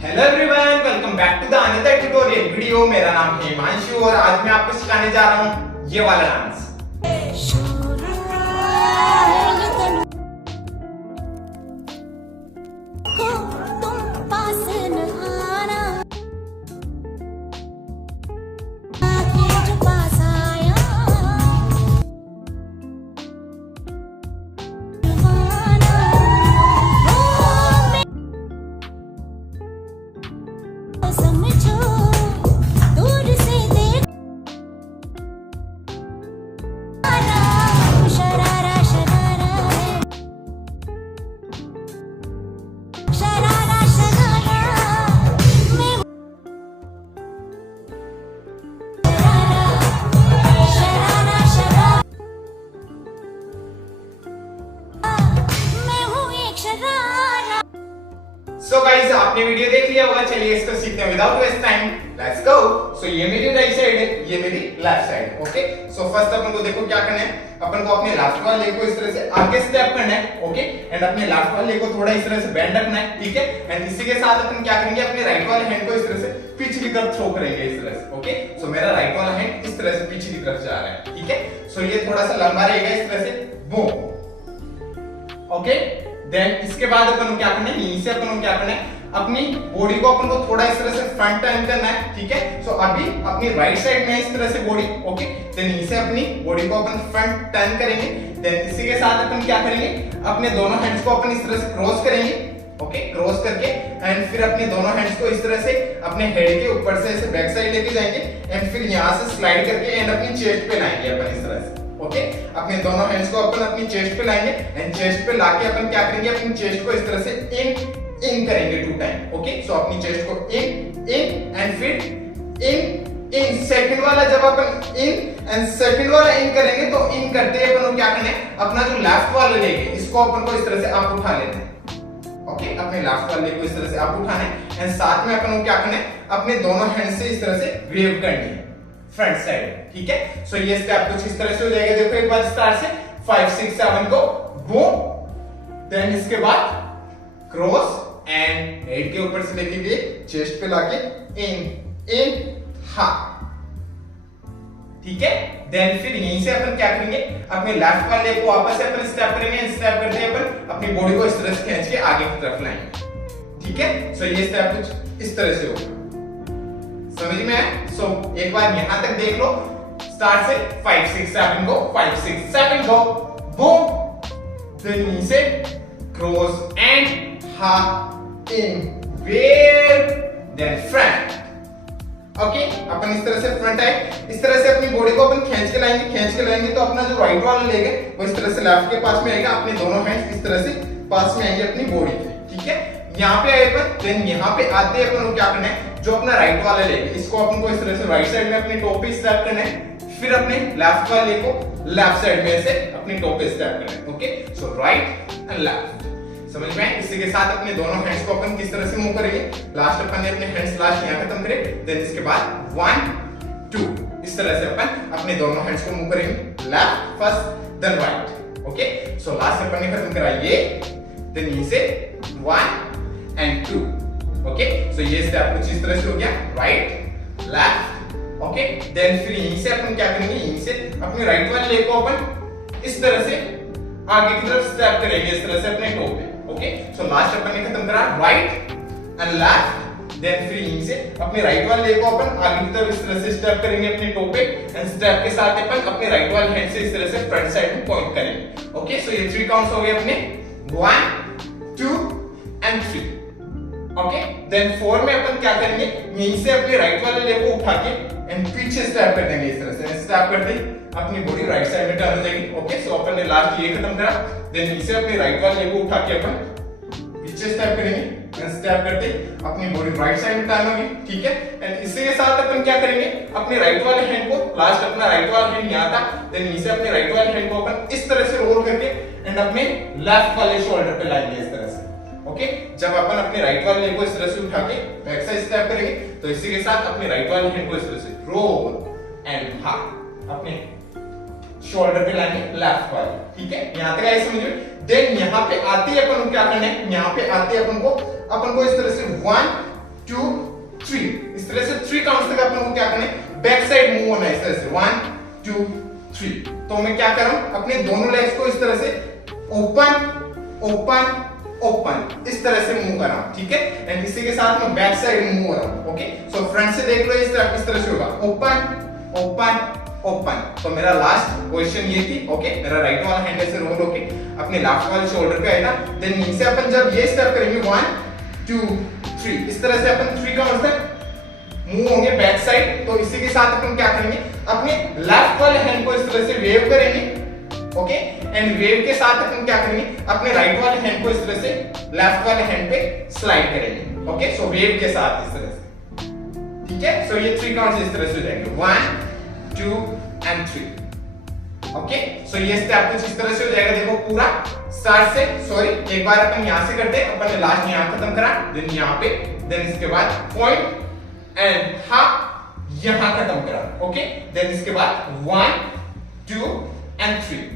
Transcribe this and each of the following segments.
Hello everyone, welcome back to the another tutorial video. मेरा नाम है हिमांशु और आज मैं आपको सिखाने जा रहा हूँ ये वाला डांस। सो गाइस, आपने वीडियो देख लिया होगा। चलिए इसको सीखते हैं without waste time. Let's go. So ये मेरी राइट साइड है, ये मेरी लेफ्ट साइड है। ओके, सो फर्स्ट अपन को देखो क्या करना है। अपन को अपने लेफ्ट वाले लेग को इस तरह से आगे स्टेप करना है। ओके, एंड अपने लेफ्ट वाले लेग को थोड़ा इस तरह से बेंड रखना है। ठीक है, एंड इसी के साथ अपन क्या करेंगे, अपने राइट वाले हैंड को इस तरह से पीछे की तरफ थ्रो करेंगे इस तरह से। ओके, सो मेरा राइट वाला हैंड इस तरह से पीछे की तरफ जा रहा है। ठीक है, सो ये थोड़ा सा लंबा रहेगा इस तरह से। बूम। ओके, देन इसके बाद अपन को क्या करना है, यहीं से अपन को क्या करना है, अपनी बॉडी को अपन को थोड़ा इस तरह से फ्रंट टर्न करना है। ठीक है, सो अभी अपनी राइट साइड में इस तरह से बॉडी। ओके, देन यहीं से अपनी बॉडी को अपन फ्रंट टर्न करेंगे। देन इसी के साथ अपन क्या करेंगे, अपने दोनों हैंड्स को अपन इस तरह से क्रॉस करेंगे। ओके, क्रॉस करके एंड फिर अपने दोनों हैंड्स को इस तरह से अपने हेड के ऊपर से ऐसे बैक साइड लेके जाएंगे एंड फिर यहां से स्लाइड करके एंड अपनी चेस्ट पे लाएंगे अपन इस तरह से। ओके, अपने दोनों हैंड्स को अपन अपनी चेस्ट पे लाएंगे एंड चेस्ट पे लाके अपन क्या करेंगे, अपनी चेस्ट को इस तरह से इन करेंगे 2 टाइम। ओके, सो अपनी चेस्ट को इन एंड फिर इन सेकंड वाला जब अपन इन एंड सेकंड वाला इन करेंगे तो इन करते ही अपन को क्या करना है, अपना जो लेफ्ट वाला लेग है इसको अपन को इस तरह से आप उठा लेना है। ओके, अपने लेफ्ट वाले लेग को इस तरह से आप उठाना है एंड साथ में अपन को क्या करना है, अपने दोनों हैंड से इस तरह से वेव करनी है फ्रंट साइड। ठीक है, सो ये स्टेप कुछ इस तरह से हो जाएगा। देखो एक बार स्टार्ट से 5 6 7 को बूम, देन इसके बाद क्रॉस एंड हेड के ऊपर से लेके गए चेस्ट पे लाके इन हा। ठीक है, देन फिर यहीं से अपन क्या करेंगे, अपने लेफ्ट वाले को वापस से अपन स्टेप करेंगे। स्टेप करते हैं अपन अपनी बॉडी को इस तरह से खींच के आगे की तरफ लाएंगे। ठीक है, सो ये स्टेप कुछ इस तरह से होगा। समझ में आया? सो एक बार यहां तक देख लो। स्टार्ट से 5 6 7 को 5 6 7 को बूम, देन यहीं से क्रॉस एंड हा in wave, then front. Okay, अपन इस तरह से फ्रंट आए, इस तरह से अपनी बॉडी को अपन खींच के लाएंगे तो अपना जो राइट वाला लेग है वो इस तरह से लेफ्ट के पास में आएगा। अपने दोनों हैंड्स इस तरह से पास में आएंगे अपनी बॉडी के। ठीक है, यहाँ पे आए अपन, देन यहाँ पे आते अपन को क्या करना है, जो अपना राइट वाला लेग है इसको अपन को इस तरह से राइट साइड में अपने टो पे स्टेप करना है। फिर अपने लेफ्ट वाले को लेफ्ट साइड में से अपने टो पे स्टेप करना है। Okay, so right and left. समझ में? इसी के साथ अपने दोनों हैंड्स को अपन किस तरह से मूव करेंगे, लास्ट अपन ने अपने हैंड्स लास्ट यहां खत्म करे, देन इसके बाद 1 2 इस तरह से अपन अपने दोनों हैंड्स को मूव करेंगे, left first then right. Okay, so last अपन ने खत्म करा ये, देन यहीं से 1 एंड 2। ओके, सो ये स्टेप कुछ इस तरह से हो गया, राइट लेफ्ट। ओके, देन फिर यहीं से अपन क्या करेंगे, यहीं से अपने राइट वाले लेग को अपन इस तरह से आगे की तरफ स्टेप करेंगे इस तरह से अपने टो पे। ओके, सो लास्ट अपन ने खत्म करा राइट एंड लेफ्ट, देन फिर यहीं से अपने राइट वाले लेग को अपन आगे की तरफ इस तरह से स्टेप करेंगे अपने टो पे एंड स्टेप के साथ अपन अपने राइट वाले हैंड से इस तरह से फ्रंट साइड में पॉइंट करेंगे। ओके, सो ये 3 काउंट्स हो गए अपने 1 2 एंड 3। ओके, देन 4 में अपन क्या करेंगे, यहीं से अपने राइट वाले लेग को उठा के एंड पीछे स्टेप कर देंगे इस तरह से। स्टेप करते ही अपनी बॉडी राइट साइड में टर्न हो जाएगी। ओके, सो अपन ने लास्ट ये खत्म करा, देन इसे अपने राइट वाले लेग को उठा के अपन पीछे स्टेप करेंगे एंड स्टेप करते अपनी बॉडी राइट साइड में टर्न होगी। ठीक है, एंड इसी के साथ अपन क्या करेंगे, अपने राइट वाले हैंड को लास्ट अपना राइट वाला हैंड यहां था, देन इसे अपने राइट वाले हैंड को अपन इस तरह से रोल करके एंड अपने लेफ्ट वाले शोल्डर पे लाएंगे इस तरह से। ओके, जब अपन अपने राइट वाले लेग को इस तरह से उठा के बैक साइड स्टेप करेंगे तो इसी के साथ अपने राइट वाले हैंड को इस तरह से रोल एंड हा अपने शोल्डर पे लाएंगे लेफ्ट वाले। ठीक है, यहां तक आए समझ में? देन यहां पे आते ही अपन को क्या करना है, यहां पे आते ही अपन को इस तरह से 1 क्या करना है, बैक साइड मूव होना है इस तरह से 1 2 3। तो मैं क्या कर रहा हूं, अपने दोनों लेग्स को इस तरह से ओपन ओपन ओपन इस तरह से मूव कर रहा हूं, ठीक है। एंड इसी के साथ मैं बैक साइड मूव हो रहा हूं, ओके। सो फ्रंट से देख लो इस तरह से होगा, ओपन ओपन ओपन। तो मेरा लास्ट पोजीशन ये थी, ओके। मेरा राइट वाला हैंड ऐसे रोल होके अपने लेफ्ट वाले शोल्डर पे आएगा। देन नीचे अपन जब ये स्टेप करेंगे 1 2 3 इस तरह से अपन 3 काउंट तक मूव होंगे बैक साइड। तो इसी के साथ अपन क्या करेंगे, अपने लेफ्ट वाले हैंड को इस तरह से वेव करेंगे, ओके। एंड वेव के साथ अपन क्या करेंगे, अपने राइट वाले हैंड को इस तरह से लेफ्ट वाले हैंड पे स्लाइड करेंगे, ओके। सो वेव के साथ इस तरह से, ठीक है। सो ये 3 काउंट्स इस तरह से हो जाएंगे 1 2 and 3, ओके। सो ये स्टेप कुछ इस तरह से हो जाएगा, देखो पूरा स्टार्ट से। सॉरी, एक बार अपन यहां से करते हैं, अपन ने लास्ट यहां खत्म करा, देन यहां पे, देन इसके बाद पॉइंट एंड हाफ यहां खत्म करा, ओके। देन इसके बाद 1 2 and 3,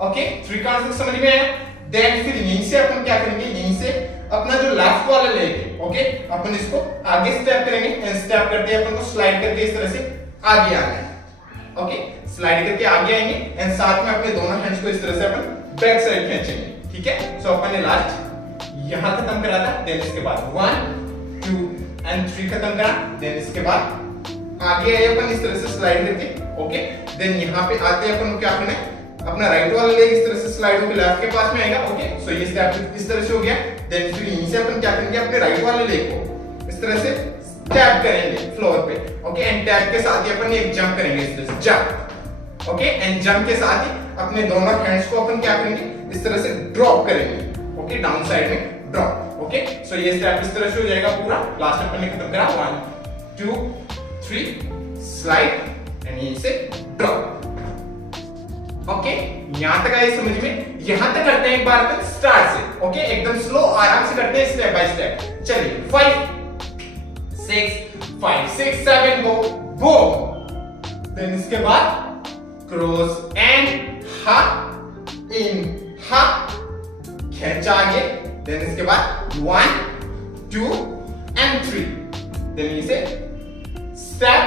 ओके। 3 काउंट्स समझ में आया। देन फिर यहीं से अपन क्या करेंगे, यहीं से अपना जो लेफ्ट वाला लेग है, ओके, अपन इसको आगे स्टेप करेंगे एंड स्टेप करते हैं अपन को स्लाइड करके इस तरह से आगे आना है, ओके। स्लाइड करके आगे आएंगे एंड साथ में अपने दोनों हैंड्स को इस तरह से अपन बैक साइड खींचेंगे, ठीक है। सो अपन ने लास्ट यहां खत्म करा था, देन इसके बाद 1 2 and 3 खत्म करा। देन इसके बाद आगे आए अपन इस तरह से स्लाइड करके, ओके। देन यहां पे आते अपन को क्या करना है, अपना राइट वाला लेग इस तरह से स्लाइड होकर लेफ्ट के पास में आएगा, ओके। सो ये स्टेप इस तरह से हो गया। देन फिर यहीं से अपन क्या करेंगे, अपने राइट वाले लेग को इस तरह से टैप करेंगे फ्लोर पे, ओके। एंड टैप के साथ ही अपन एक जंप करेंगे इस तरह से, जंप, ओके। एंड जंप के साथ ही अपने दोनों हैंड्स को अपन क्या करेंगे, इस तरह से ड्रॉप करेंगे, ओके, डाउन साइड में ड्रॉप, ओके। सो ये स्टेप इस तरह से हो जाएगा पूरा। लास्ट अपन ने खत्म करा 1 2 3 स्लाइड एंड यहीं से ड्रॉप, ओके। यहां तक आए समझ में। यहां तक करते हैं एक बार अपन स्टार्ट से, ओके। एकदम स्लो आराम से करते हैं स्टेप बाय स्टेप। चलिए 5 6 5 6 7 गो बूम। देन इसके बाद क्रॉस एंड हा इन हा खींचा आगे। देन इसके बाद 1 2 and 3। देन इसे step,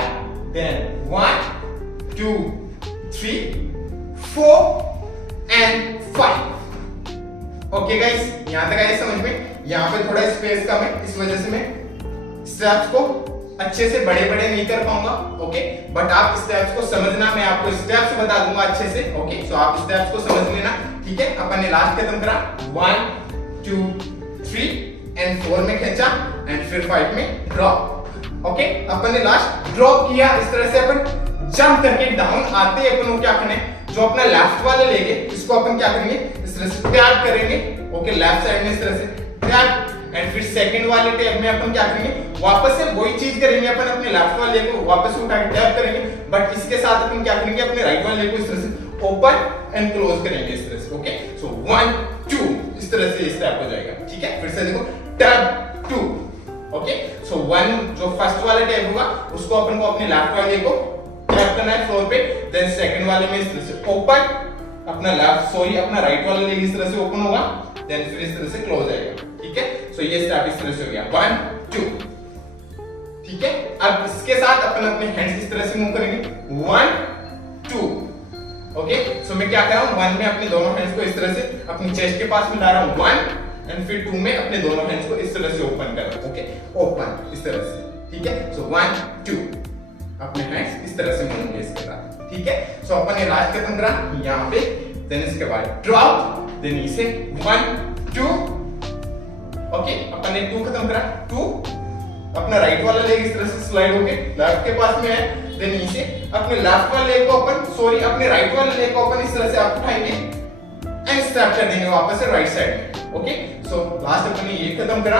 then 1 2 3 4 and 5, okay guys. यहां तक आए समझ में। यहां पे थोड़ा स्पेस कम है, इस वजह से मैं स्टेप्स को अच्छे से बड़े बड़े नहीं कर पाऊंगा, ओके। बट आप स्टेप्स को समझना, मैं आपको स्टेप्स बता दूंगा अच्छे से, ओके। सो आप स्टेप्स को समझ लेना, ठीक है। अपन ने लास्ट खत्म करा 1 2 3 and 4 में खींचा एंड फिर 5 में ड्रॉप, ओके। अपन ने लास्ट ड्रॉप किया, इस तरह से अपन जंप करके डाउन आते अपन को क्या करना है, जो अपना लेफ्ट वाला लेग है इसको अपन क्या करेंगे, इस तरह से टैप करेंगे, ओके। लेफ्ट साइड में इस तरह से टैप एंड फिर सेकंड वाले टैप में अपन क्या करेंगे, वापस से वही चीज करेंगे, अपन अपने लेफ्ट वाले लेग को वापस उठा के टैप करेंगे। बट इसके साथ अपन क्या करेंगे, अपने राइट वाले लेग को इस तरह से ओपन एंड क्लोज करेंगे इस तरह से, ओके। सो 1 2 इस तरह से स्टेप हो जाएगा, ठीक है। फिर से देखो टैप 2, ओके। सो 1 जो फर्स्ट वाला टैप होगा उसको अपन को अपने लेफ्ट वाले को टैप करना है फ्लोर पे। देन सेकंड वाले में इस तरह से ओपन, अपना लेफ्ट सॉरी अपना राइट वाला लेग इस तरह से ओपन होगा, देन फिर इस तरह से क्लोज आएगा, ठीक है। सो ये स्टेप इस तरह से हो गया 1 2, ठीक है। अब इसके साथ अपन अपने हैंड्स इस तरह से मूव करेंगे 1 2, ओके। सो मैं क्या कर रहा हूं, 1 में अपने दोनों हैंड्स को इस तरह से अपनी चेस्ट के पास में ला रहा हूं 1 एंड फिर 2 में अपने दोनों हैंड्स को इस तरह से ओपन कर रहा हूं, ओके। ओपन इस तरह से, ठीक है। सो 1 2 अपने हैंड्स इस तरह से मूव होंगे इसके साथ, ठीक है। सो अपन ने लास्ट खत्म करा यहां पे। देन इसके बाद ड्रॉप, देन इसे 1 2, ओके। अपन ने 2 खत्म करा 2, अपना राइट वाला लेग इस तरह से स्लाइड होके लेफ्ट के पास में है। देन इसे अपने लेफ्ट वाले लेग को अपन सॉरी अपने राइट वाले लेग को अपन इस तरह से आप उठाएंगे एंड स्टेप कर देंगे वापस से राइट साइड में, ओके। सो लास्ट अपन ने ये खत्म करा।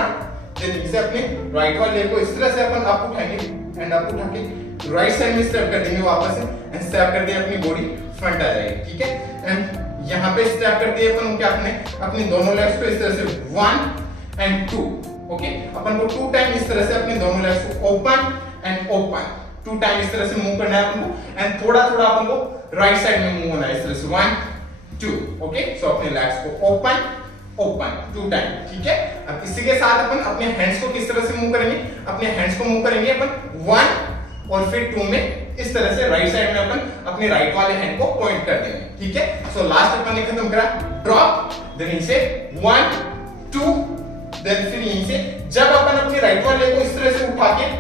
देन इसे अपने राइट वाले लेग को इस तरह से अपन आप उठाएंगे एंड आप उठा के राइट साइड में स्टेप कर देंगे वापस से एंड स्टेप कर दिए, अपनी बॉडी फ्रंट आ जाएगी, ठीक है। एंड यहाँ पे स्टेप कर दिए अपन क्या करना है, अपने दोनों लेग्स को इस तरह से 1 and 2, ओके। अपन को 2 टाइम इस तरह से अपने दोनों लेग्स को ओपन एंड ओपन 2 टाइम इस तरह से मूव करना है अपन को एंड थोड़ा थोड़ा अपन को राइट साइड में मूव होना है इस तरह से 1 2, ओके। सो अपने लेग्स को ओपन ओपन 2 टाइम, ठीक है। अब इसी के साथ अपन अपने हैंड्स को किस तरह से मूव करेंगे, अपने हैंड्स को मूव करेंगे अपन 1 और फिर 2 में इस तरह से राइट साइड में अपन अपने राइट वाले हैंड को पॉइंट कर देंगे, ठीक है। सो लास्ट अपन ने खत्म करा, ड्रॉप, देन यहीं से 1 2, देन फिर यहीं से जब अपन अपने राइट वाले को इस तरह से उठा के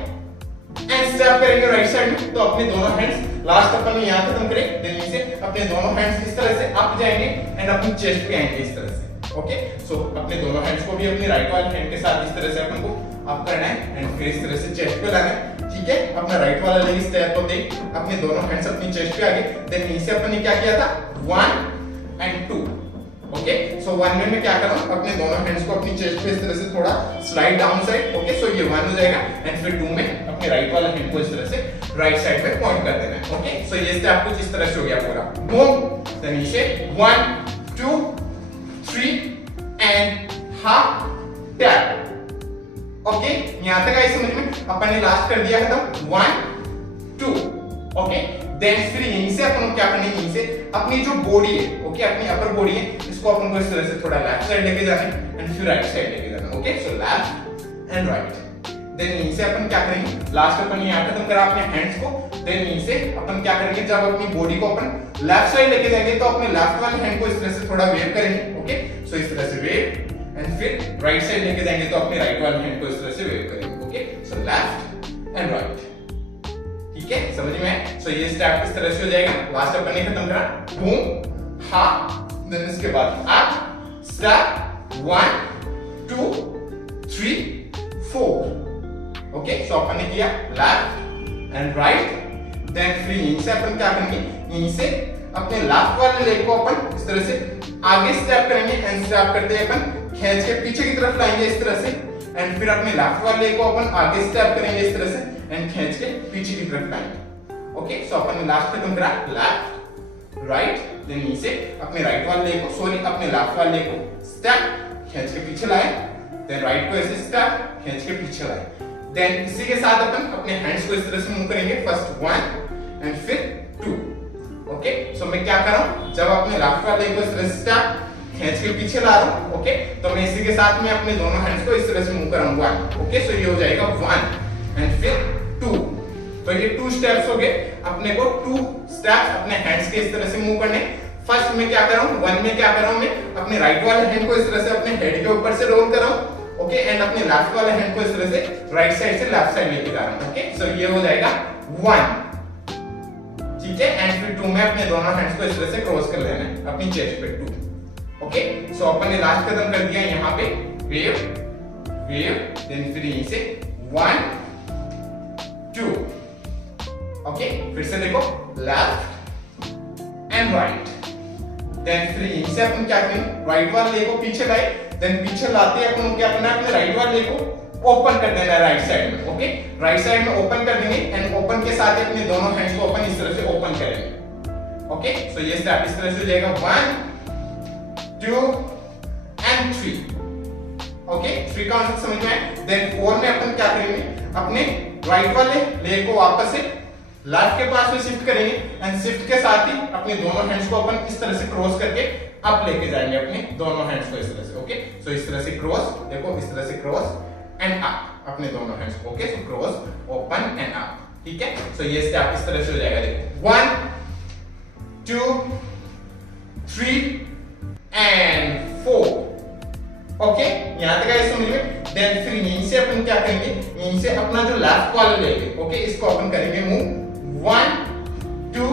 एंड स्टेप करेंगे राइट साइड में, तो अपने दोनों हैंड्स लास्ट अपन ने यहां खत्म करे, देन यहीं से अपने दोनों हैंड्स इस तरह से अप जाएंगे एंड अपनी चेस्ट पे आएंगे इस तरह से, ओके। सो अपने दोनों हैंड्स को भी अपने राइट वाले हैंड के साथ इस तरह से अपन को अप करना है एंड फिर इस तरह से चेस्ट पे लाना है, ठीक है। अपना राइट वाला लेग स्टेप होते ही अपने दोनों हैंड्स अपनी चेस्ट पे आगे, देन यहीं से अपन ने क्या किया था 1 एंड 2, ओके। सो 1 में मैं क्या कर रहा हूं, अपने दोनों हैंड्स को अपनी चेस्ट पे इस तरह से थोड़ा स्लाइड डाउन साइड, ओके। सो ये 1 हो जाएगा एंड फिर 2 में अपने राइट वाला हैंड को इस तरह से राइट साइड में पॉइंट कर देना है, ओके। सो ये स्टेप कुछ इस तरह से हो गया पूरा, बूम, देन यहीं से 1 2 3 एंड हाफ टैप, ओके। यहां तक आई समझ में, अपन ने लास्ट कर दिया खत्म 1 2, ओके। देन फिर यहीं से अपन क्या करना है, यहीं से अपनी जो बॉडी है, ओके, अपनी अपर बॉडी है, इसको अपन को इस तरह से थोड़ा लेफ्ट साइड लेके जाना है एंड फिर राइट साइड लेके जाना है, okay. So left and right, then यहीं से अपन क्या करेंगे, लास्ट अपन यहां खत्म करा अपने हैंड्स को, देन यहीं से अपन क्या करेंगे, जब अपनी बॉडी को अपन लेफ्ट साइड लेके जाएंगे तो अपने लेफ्ट वाले हैंड को इस तरह से थोड़ा वेव करेंगे, ओके। सो इस तरह से वेव एंड फिर राइट साइड लेके जाएंगे तो अपने राइट वाले हैंड को इस तरह से वेव करेंगे, okay. So left and right, ठीक है, समझ में। सो ये स्टेप इस तरह से हो जाएगा, लास्ट अपन ने खत्म करा, बूम हा, देन इसके बाद अप स्टेप 1 2 3 4, ओके। सो अपन ने किया लेफ्ट एंड राइट, देन फिर यहीं से अपन क्या करेंगे, यहीं से अपने लेफ्ट वाले लेग को अपन इस तरह से आगे स्टेप करेंगे एंड स्टेप करते हैं अपन खींच के पीछे की तरफ लाएंगे इस तरह से एंड फिर अपने लेफ्ट वाले लेग को अपन आगे स्टेप करेंगे इस तरह से एंड खींच के पीछे की तरफ लाएंगे, ओके। सो अपन ने लास्ट खत्म करा लेफ्ट राइट, देन यहीं से अपने राइट वाले लेग को अपने लेफ्ट वाले लेग को स्टेप खींच के पीछे लाए, देन राइट को ऐसे स्टेप खींच के पीछे लाए, देन इसी के साथ अपन अपने हैंड्स को इस तरह से मूव करेंगे, फर्स्ट 1 एंड फिर 2, ओके। सो मैं क्या कर रहा हूं, जब अपने लेफ्ट वाले को इस तरह से स्टेप खींच के पीछे ला रहा हूं, ओके, तो मैं इसी के साथ में अपने दोनों हैंड्स को इस तरह से मूव कर रहा हूं 1, ओके। सो ये हो जाएगा 1 एंड फिर 2, तो ये 2 स्टेप्स हो गए, अपने को 2 स्टेप्स अपने हैंड्स के इस तरह से मूव करने। फर्स्ट में क्या कर रहा हूं, 1 में क्या कर रहा हूं, मैं अपने राइट वाले हैंड को इस तरह से अपने हेड के ऊपर से रोल कर रहा हूं, ओके, एंड अपने लेफ्ट वाले हैंड को इस तरह से राइट साइड से लेफ्ट साइड लेके जा रहा हूं, ओके। सो ये हो जाएगा 1, ठीक है, एंड फिर 2 में अपने दोनों हैंड्स को इस तरह से क्रॉस कर लेना है अपनी चेस्ट पे 2, ओके। सो अपन ने लास्ट खत्म कर दिया यहां पे वेव वेव, देन फिर यहीं से 1 2, ओके। फिर से देखो लेफ्ट एंड राइट, देन फिर यहीं से अपन क्या करेंगे, राइट वाले लेग को पीछे लाए, देन पीछे लाते अपन क्या करना है, अपने राइट वाले लेग को ओपन कर देना है राइट साइड में, ओके। राइट साइड में ओपन कर देंगे एंड ओपन के साथ अपने दोनों हैंड्स को अपन इस तरह से ओपन करेंगे, ओके। सो ये स्टेप इस तरह से हो जाएगा 1 2 एंड 3, ओके। 3 का आंसर समझ में आया, देन 4 में अपन क्या करेंगे, अपने राइट वाले लेग को वापस से लेफ्ट के पास में शिफ्ट करेंगे एंड शिफ्ट के साथ ही अपने दोनों हैंड्स को अपन इस तरह से क्रॉस करके अप लेके जाएंगे अपने दोनों हैंड्स को इस तरह से, ओके। सो इस तरह से क्रॉस, देखो इस तरह से क्रॉस एंड अप अपने दोनों हैंड्स को, okay. So cross open and up, ठीक है। सो ये स्टेप इस तरह से हो जाएगा, देखो 1 2 3 एंड 4, ओके। यहां तक आए समझ में, देन फिर यहीं से अपन क्या करेंगे, यहीं से अपना जो लेफ्ट वाला लेग है, ओके, इसको अपन करेंगे मूव 1 2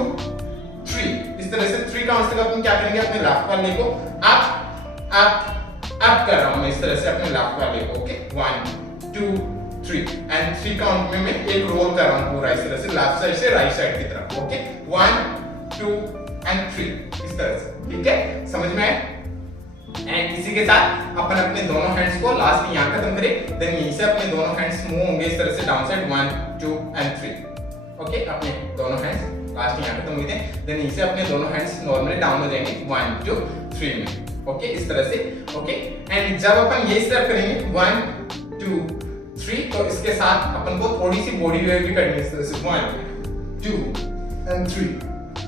3, इस तरह से 3 काउंट्स तक अपन क्या करेंगे, अपने लेफ्ट वाले को अप अप अप कर रहा हूं मैं इस तरह से अपने लेफ्ट वाले को, ओके। 1 2 3 एंड 3 काउंट में मैं एक रोल कर रहा हूं पूरा इस तरह से लेफ्ट साइड से राइट साइड की तरफ, ओके। 1 2 एंड 3 इस तरह से, ठीक है, समझ में आया। एंड इसी के साथ अपन अपने दोनों हैंड्स को लास्ट यहां खत्म करें, देन यहीं से अपने दोनों हैंड्स मूव होंगे इस तरह से डाउन साइड 1 2 एंड 3, ओके। अपने दोनों हैंड्स लास्ट यहां खत्म हुए थे, देन यहीं से अपने दोनों हैंड्स नॉर्मली डाउन हो जाएंगे 1 2 3 में, ओके, इस तरह से, ओके। एंड जब अपन ये स्टेप करेंगे 1 2 3, तो इसके साथ अपन को थोड़ी सी बॉडी वेव भी करनी है इस तरह से 1 2 एंड 3,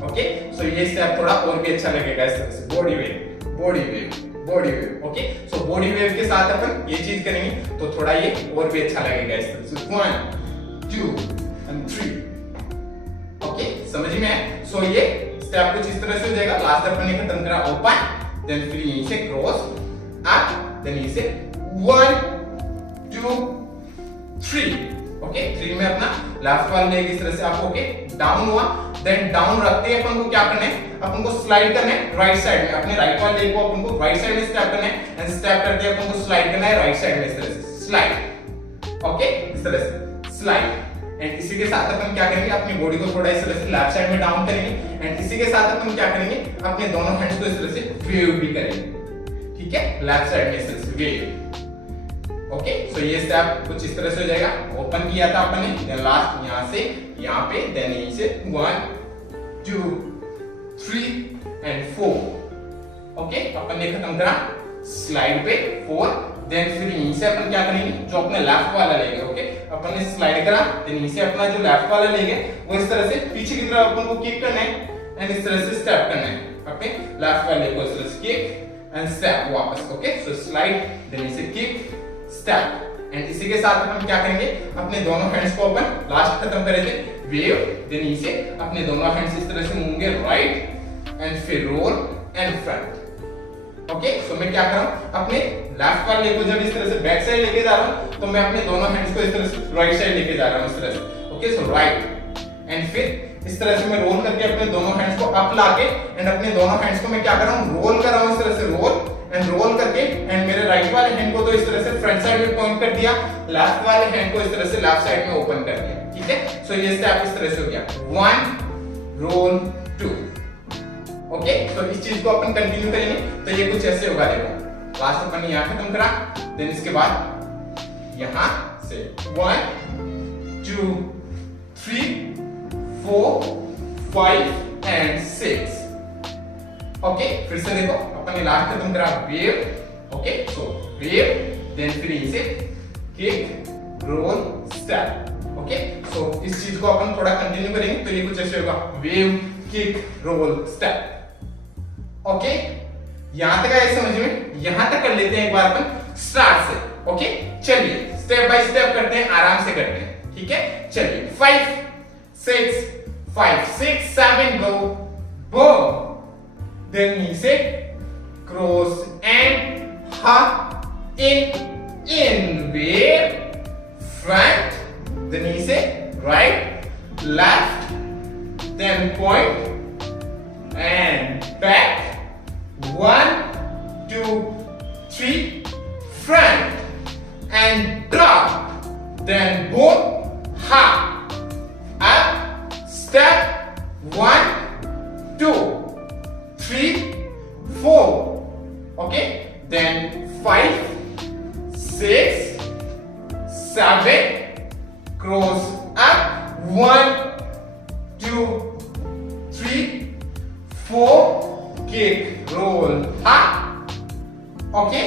ओके। सो ये स्टेप थोड़ा और भी अच्छा लगेगा इस तरह से, body wave body wave body wave, okay. So body wave के साथ अपन ये चीज करेंगे तो थोड़ा ये और भी अच्छा लगेगा इस तरह से 1 2 एंड 3, समझ में है? सो ये स्टेप कुछ इस तरह से हो जाएगा। लास्ट स्टेप मैंने खत्म करा, ओपन, देन फिर यहीं से क्रॉस अप, देन यहीं से 1 2 3, ओके। 3 में अपना लेफ्ट वाला लेग इस तरह से आप ओके डाउन हुआ, देन डाउन रखते हैं अपन को क्या करना है, अपन को स्लाइड करना है राइट साइड में, अपने राइट वाले लेग को अपन को राइट साइड में स्टेप करना है, एंड स्टेप करते हैं अपन को स्लाइड करना है राइट साइड में इस तरह से स्लाइड, ओके, इस तरह से स्लाइड। एंड इसी के साथ अपन क्या करेंगे, अपनी बॉडी को थोड़ा इस तरह से लेफ्ट साइड में डाउन करेंगे, एंड इसी के साथ अपन क्या करेंगे, अपने दोनों हैंड्स को इस तरह से वेव भी करेंगे, ठीक है, लेफ्ट साइड में इस तरह से वेव, ओके। सो ये स्टेप कुछ इस तरह से हो जाएगा। ओपन किया था अपन ने, देन लास्ट यहां से यहां पे, देन यहीं से 1 2 3 एंड 4, ओके। अपन ने खत्म करा स्लाइड पे 4, देन फिर यहीं से अपन क्या करेंगे, जो अपने लेफ्ट वाला लेग है, ओके, अपन ने स्लाइड करा, देन यहीं से अपना जो लेफ्ट वाला लेग है वो इस तरह से पीछे की तरफ अपन को किक करना है, एंड इस तरह से स्टेप करना है, अपने लेफ्ट वाले लेग को इस तरह से किक एंड स्टेप वापस, ओके। सो स्लाइड, देन यहीं से किक स्टेप, एंड इसी के साथ अपन क्या करेंगे, अपने दोनों हैंड्स को अपन लास्ट खत्म करे थे वेव, देन यहीं से अपने दोनों हैंड्स इस तरह से मूवेंगे राइट एंड फिर रोल एंड फ्रंट, ओके। सो मैं क्या कर रहा हूं, अपने लेफ्ट वाले लेग को जब इस तरह से बैक साइड लेके जा रहा हूं, तो मैं अपने दोनों हैंड्स को इस तरह से राइट साइड लेके जा रहा हूं इस तरह से, ओके। सो राइट, एंड फिर इस तरह से मैं रोल करके अपने दोनों हैंड्स को अप लाके, एंड अपने दोनों हैंड्स को मैं क्या कर रहा हूं, रोल कर रहा हूं इस तरह से, रोल एंड रोल करके, एंड मेरे राइट वाले हैंड को तो इस तरह से फ्रंट साइड में पॉइंट कर दिया, लेफ्ट वाले हैंड को इस तरह से लेफ्ट साइड में ओपन कर दिया, ठीक है। सो ये स्टेप इस तरह से हो गया, 1 रोल 2, ओके। तो इस चीज को अपन कंटिन्यू करेंगे, तो ये कुछ ऐसे होगा, देखो लास्ट अपन ने यहां खत्म करा, देन इसके बाद यहां से 1 2 3 4 5 एंड 6, ओके। फिर से देखो अपन ने लास्ट खत्म करा वेव, ओके। सो वेव, देन फिर यहीं से किक रोल स्टेप, ओके। सो इस चीज को अपन थोड़ा कंटिन्यू करेंगे, तो ये कुछ ऐसे होगा, wave kick roll step, okay. यहां तक आए समझ में? यहां तक कर लेते हैं एक बार अपन स्टार्ट से, ओके। चलिए स्टेप बाय स्टेप करते हैं, आराम से करते हैं, ठीक है। चलिए 5 6 7 गो, boom, then you say cross and hop in wave, front, then you say right, left, then point and back, 1 2 3, front and drop, then boom, hop, up, step, 1 2 3 4, okay, then 5 6 7, cross up, 1 2 3 4, kick roll up, okay।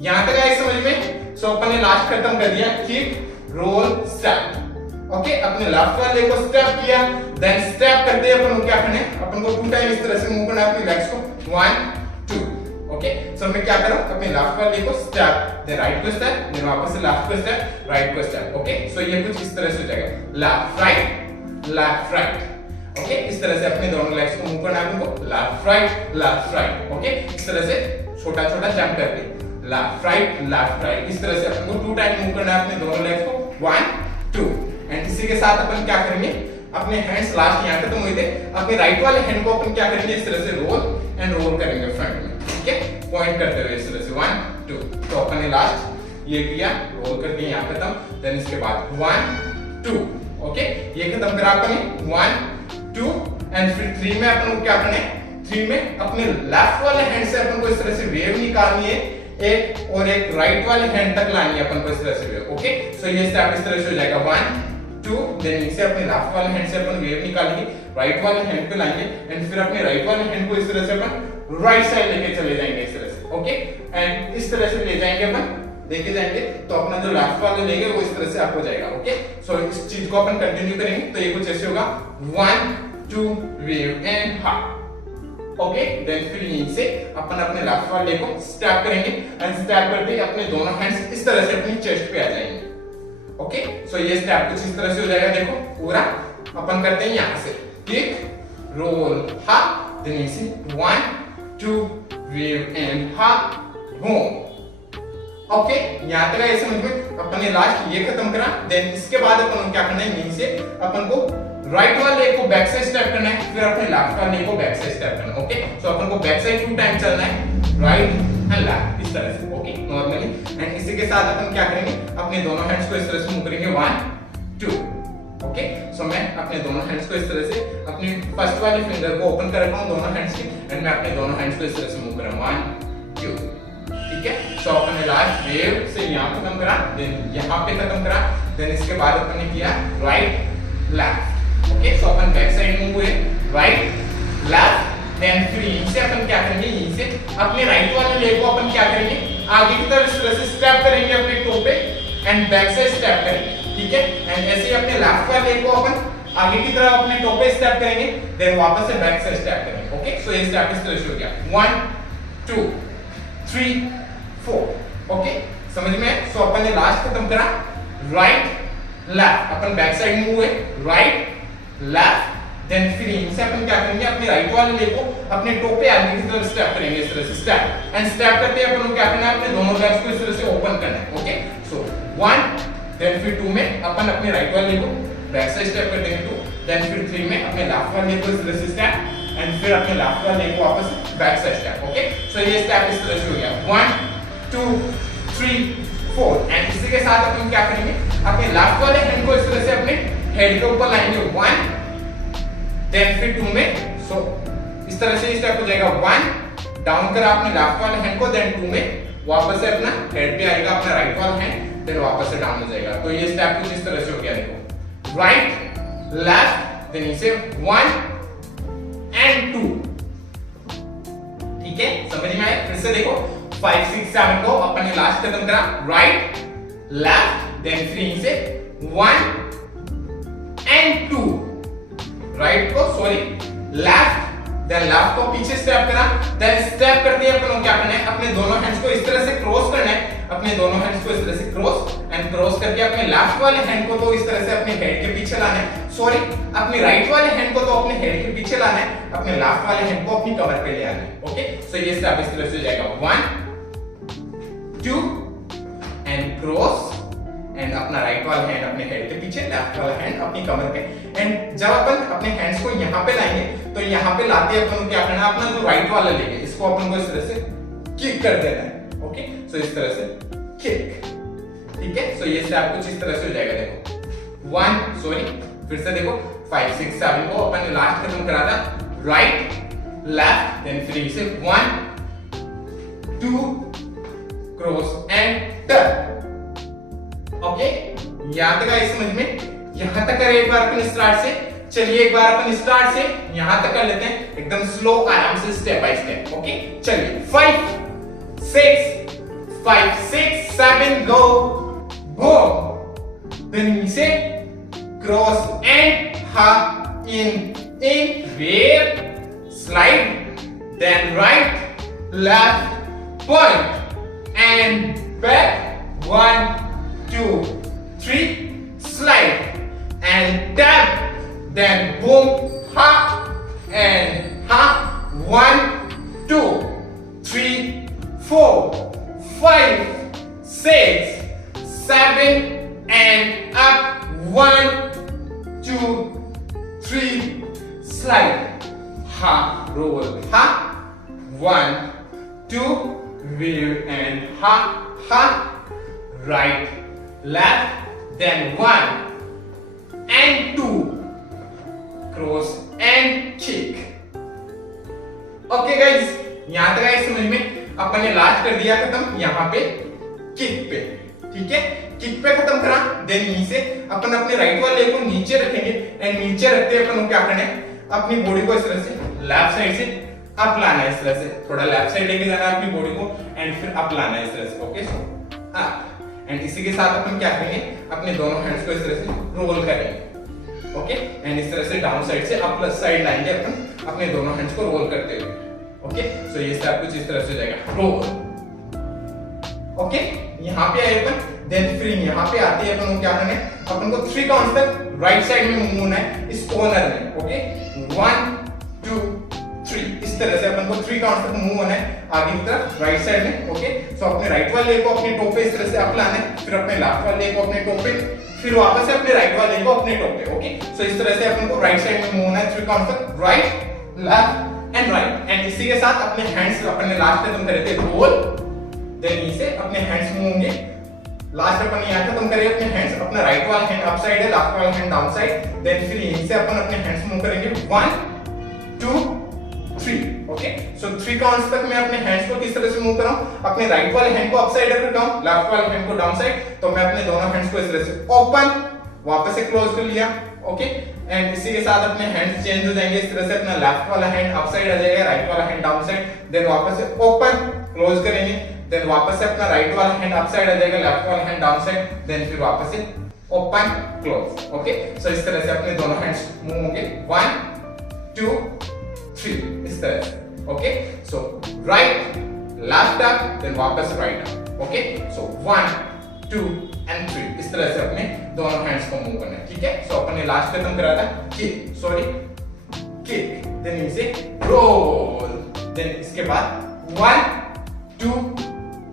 यहां तक आए समझ में? सो अपन ने last खत्म कर दिया, kick roll step, okay. अपने लेफ्ट वाले को स्टेप किया, देन स्टेप करते अपन को क्या करना है, अपन को 2 टाइम इस तरह से मूव करना है अपनी लेग्स को, 1 2, ओके। सो मैं क्या कर रहा हूं, अपने लेफ्ट वाले को स्टेप, देन राइट को स्टेप, देन वापस से लेफ्ट को स्टेप, राइट को स्टेप, ओके। सो ये कुछ इस तरह से हो जाएगा, लेफ्ट राइट, ओके। इस तरह से अपने दोनों लेग्स को मूव करना है अपन को, लेफ्ट राइट, ओके। इस तरह से छोटा छोटा जंप करके लेफ्ट राइट, इस तरह से अपन को 2 टाइम मूव करना है अपने दोनों लेग्स को, 1 2, एंड इसी के साथ अपन क्या करेंगे, अपने हैंड्स लास्ट यहां खत्म हुए थे, अपने राइट वाले हैंड को अपन क्या करेंगे, इस तरह से रोल करेंगे फ्रंट में, ठीक है, पॉइंट करते हुए इस तरह से 1 2। तो अपन ने लास्ट ये किया, रोल कर दिया यहां खत्म, देन इसके बाद 1 2, ओके। ये खत्म करा अपन ने 1 2, एंड फिर 3 में अपन को क्या करना है, 3 में अपने लेफ्ट वाले हैंड से अपन को इस तरह से वेव निकालनी है, एक और एक राइट वाले हैंड तक लानी है अपन को इस तरह से वेव, ओके। सो ये स्टेप इस तरह से हो जाएगा, 1 2, देन इसे अपने लेफ्ट वाले हैंड से अपन वेव निकालेंगे, राइट वाले हैंड पे लाएंगे, एंड फिर अपने राइट वाले हैंड को इस तरह से अपन राइट साइड लेके चले जाएंगे इस तरह से, ओके। एंड इस तरह से ले जाएंगे अपन, लेके जाएंगे, तो अपना जो लेफ्ट वाले लेग है वो इस तरह से अप हो जाएगा, ओके। सो इस चीज को अपन कंटिन्यू करेंगे, तो ये कुछ ऐसे होगा, 1 2 wave and hop, okay. Then फिर यहीं से अपन अपने लेफ्ट वाले को स्टेप करेंगे, एंड स्टेप करते ही अपने दोनों हैंड्स इस तरह से अपनी चेस्ट पे आ जाएंगे, ओके। सो ये स्टेप कुछ इस तरह से हो जाएगा, देखो पूरा अपन करते हैं यहां से, kick, roll, ha, then you see 1, 2, wave and ha, boom. Okay, यहाँ तक ये समझ में अपन ने लास्ट ये खत्म करा। देन इसके बाद अपन को क्या करना है, यहीं से अपन को राइट वाले को बैक साइड स्टेप करना है, फिर अपने लेफ्ट वाले को बैक साइड स्टेप करना है। ओके, सो अपन को बैक साइड 2 टाइम चलना है, राइट एंड लेफ्ट, इस तरह से। Okay, normally. एंड इसी के साथ अपन क्या करेंगे, अपने दोनों हैंड्स को इस तरह से मूव करेंगे 1, 2। ओके, सो मैं अपने दोनों हैंड्स को इस तरह से अपनी फर्स्ट वाले फिंगर को ओपन कर रखा हूं दोनों हैंड्स की, एंड मैं अपने दोनों हैंड्स को इस तरह से मूव कर रहा हूं 1, 2। ठीक है, सो अपन ने लास्ट वेव से यहां खत्म करा, देन यहां पे खत्म करा, देन इसके बाद अपन ने किया राइट लेफ्ट। ओके, सो अपन बैक साइड मूव हुए, राइट लेफ्ट, देन फिर यहीं से अपन क्या करेंगे, यहीं से अपने राइट वाले लेग को अपन क्या करेंगे, आगे की तरफ इस तरह से स्टेप करेंगे अपने टो पे एंड बैक साइड स्टेप करेंगे। ठीक है, एंड ऐसे ही अपने लेफ्ट वाले लेग को अपन आगे की तरफ अपने टो पे स्टेप करेंगे, देन वापस से बैक साइड स्टेप करेंगे। ओके, सो ये स्टेप इस तरह से हो गया 1, 2, 3, 4। ओके, समझ में? सो अपन ने लास्ट खत्म करा राइट लेफ्ट, अपन बैक साइड मूव हुए, राइट लेफ्ट, देन फिर इनसे अपन क्या करेंगे, अपने राइट वाले लेग को अपने टो पे आगे की तरफ स्टेप करेंगे, इस तरह से स्टेप, एंड स्टेप करते अपन को क्या करना है, अपने दोनों लेग्स को इस तरह से ओपन करना है। ओके, सो 1, देन फिर 2 में अपन अपने राइट वाले लेग को बैक साइड स्टेप कर देंगे 2, देन फिर 3 में अपने लेफ्ट वाले लेग को इस तरह से स्टेप, एंड फिर अपने लेफ्ट वाले लेग को वापस बैक साइड स्टेप। ओके, सो ये स्टेप इस तरह से हो गया 1, 2, 3, 4। एंड इसी के साथ अपन क्या करेंगे, अपने लेफ्ट वाले हैंड को इस तरह से अपने हेड के ऊपर लाएंगे 1, देन फिर 2 में, सो इस तरह से स्टेप हो जाएगा 1, डाउन करा अपने लेफ्ट वाले हैंड को, देन 2 में वापस से अपना हेड पे आएगा अपना राइट वाला हैंड, देन वापस से डाउन हो जाएगा। तो ये स्टेप कुछ इस तरह से हो गया, देखो राइट लेफ्ट, देन इसे 1 एंड 2। ठीक है, समझ में आया? फिर से देखो 5, 6, 7 को अपन ने लास्ट खत्म करा, राइट लेफ्ट, देन फिर से 1 एंड 2, राइट को सॉरी लेफ्ट, देन लेफ्ट को पीछे स्टेप करा, देन स्टेप करते ही अपन को क्या करना है, अपने दोनों हैंड्स को इस तरह से क्रॉस करना है, अपने दोनों हैंड्स को इस तरह से क्रॉस एंड क्रॉस करके अपने लेफ्ट वाले हैंड को तो इस तरह से अपने हेड के पीछे लाना है, सॉरी अपने राइट वाले हैंड को तो अपने हेड के पीछे लाना है, अपने लेफ्ट वाले हैंड को अपनी कमर पे ले आना है। ओके, सो ये स्टेप इस तरह से हो जाएगा 1, 2 एंड क्रॉस, एंड अपना राइट वाला हैंड अपने हेड के पीछे, लेफ्ट वाला हैंड अपनी कमर पे, एंड जब अपन अपने हैंड्स को यहाँ पे लाएंगे तो यहाँ पे लाते अपन को क्या करना है, अपना जो राइट वाला लेग है इसको अपन को इस तरह से किक कर देना है। ओके, सो इस तरह से किक। ठीक है, सो ये स्टेप कुछ इस तरह से हो जाएगा, देखो 1 सॉरी फिर से देखो 5, 6, 7 को अपन ने लास्ट खत्म करा था, राइट लेफ्ट, देन फिर इसे 1, 2 क्रॉस एंड टर्न। ओके, यहां तक आई समझ में? यहां तक कर एक बार अपन स्टार्ट से, चलिए एक बार अपन स्टार्ट से यहां तक कर लेते हैं, एकदम स्लो आराम से स्टेप बाय स्टेप। ओके, चलिए 5, 6, 7 गो boom, then we say cross and hop in wave, slide, then right, left, point and back, 1, 2, 3, slide and tap, then boom, hop and hop, 1, 2, 3, 4, 5, 6, 7 and up, 1, 2, 3, slide, hop, roll, hop, 1, 2, wave and hop, hop, right, left, then 1 and 2, cross and kick. Okay guys, यहां तक guys समझ में? अपन ने last कर दिया खत्म यहाँ पे किक पे। ठीक है, किक पे खत्म करा, देन यहीं से अपन अपने राइट वाले को नीचे रखेंगे, एंड नीचे रखते हैं अपन को क्या करना है, अपनी बॉडी को इस तरह से लेफ्ट साइड से अप लाना है, इस तरह से थोड़ा लेफ्ट साइड लेके जाना है अपनी बॉडी को, एंड फिर अप लाना है इस तरह से। ओके, सो अप, एंड इसी के साथ अपन क्या करेंगे, अपने दोनों हैंड्स को इस तरह से रोल करेंगे। ओके, एंड इस तरह से डाउन साइड से अप प्लस साइड लाएंगे अपन अपने दोनों हैंड्स को रोल करते हुए। ओके, सो ये स्टेप कुछ इस तरह से हो जाएगा, रोल। ओके, यहाँ पे आए अपन, देन फिर यहाँ पे आते ही अपन को क्या करना है, अपन को 3 काउंट्स तक राइट साइड में मूव होना है इस कॉर्नर में। ओके 1 2 3 इस तरह से अपन को 3 काउंट्स तक मूव होना है आगे की तरफ राइट साइड में। ओके सो अपने राइट वाले लेग को अपने टो पे इस तरह से अप लाना है, फिर अपने लेफ्ट वाले लेग को अपने टो पे, फिर वापस से अपने राइट वाले लेग को अपने टो पे। ओके सो इस तरह से अपन को राइट साइड में मूव होना है 3 काउंट्स तक, right left and right. And इसी के साथ अपने हैंड्स अपने लास्ट में तुम करे थे रोल, देन नीचे अपने हैंड्स मूव होंगे। लास्ट अपन यहाँ पे तुम करेंगे अपने हैंड्स, अपना राइट वाला हैंड अप साइड है, लेफ्ट वाला हैंड डाउन साइड, देन फिर यहीं से अपन अपने हैंड्स मूव करेंगे 1 2 3। ओके सो 3 काउंट्स तक मैं अपने हैंड्स को किस तरह से मूव कर रहा हूं, अपने राइट वाले हैंड को अप साइड रखता हूं, लेफ्ट वाले हैंड को डाउन साइड, तो मैं अपने दोनों हैंड्स को इस तरह से ओपन, वापस से क्लोज कर लिया। ओके एंड इसी के साथ अपने हैंड्स चेंज हो जाएंगे इस तरह से, अपना लेफ्ट वाला हैंड अप साइड आ जाएगा, राइट वाला हैंड डाउन साइड, देन वापस से ओपन क्लोज करेंगे, देन वापस से अपना राइट वाला हैंड अप साइड आ जाएगा, लेफ्ट वाला हैंड डाउन साइड, देन फिर वापस से ओपन क्लोज। ओके सो इस तरह से अपने दोनों हैंड्स मूव होंगे 1 2 3 इस तरह से। Okay so right left up, then वापस right up. Okay so 1 2 and 3 इस तरह से अपने दोनों हैंड्स को मूव करना है। ठीक है सो अपन ने लास्ट खत्म करा था किक, सॉरी किक, देन इसे रोल, देन इसके बाद 1 2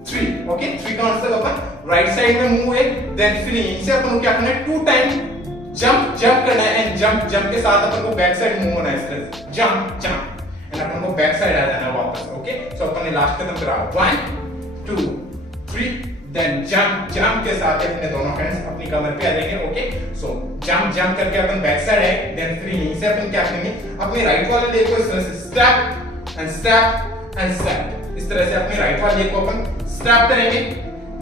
3। ओके 3 काउंट्स तक अपन राइट साइड में मूव है, देन फिर इनसे अपन को क्या करना है 2 टाइम जंप करना है, एंड जंप के साथ अपन को बैक साइड मूव होना है इस तरह से, जंप एंड अपन को बैक साइड आ जाना है वापस। ओके सो अपन ने लास्ट खत्म करा 1 2 3, देन जंप के साथ अपने दोनों हैंड्स अपनी कमर पे आ जाएंगे। ओके सो जंप करके अपन बैक साइड है, देन फिर यहीं से अपन क्या करेंगे, अपने राइट वाले लेग को इस तरह से step and step and step, इस तरह से अपने राइट वाले लेग को अपन स्टेप करेंगे,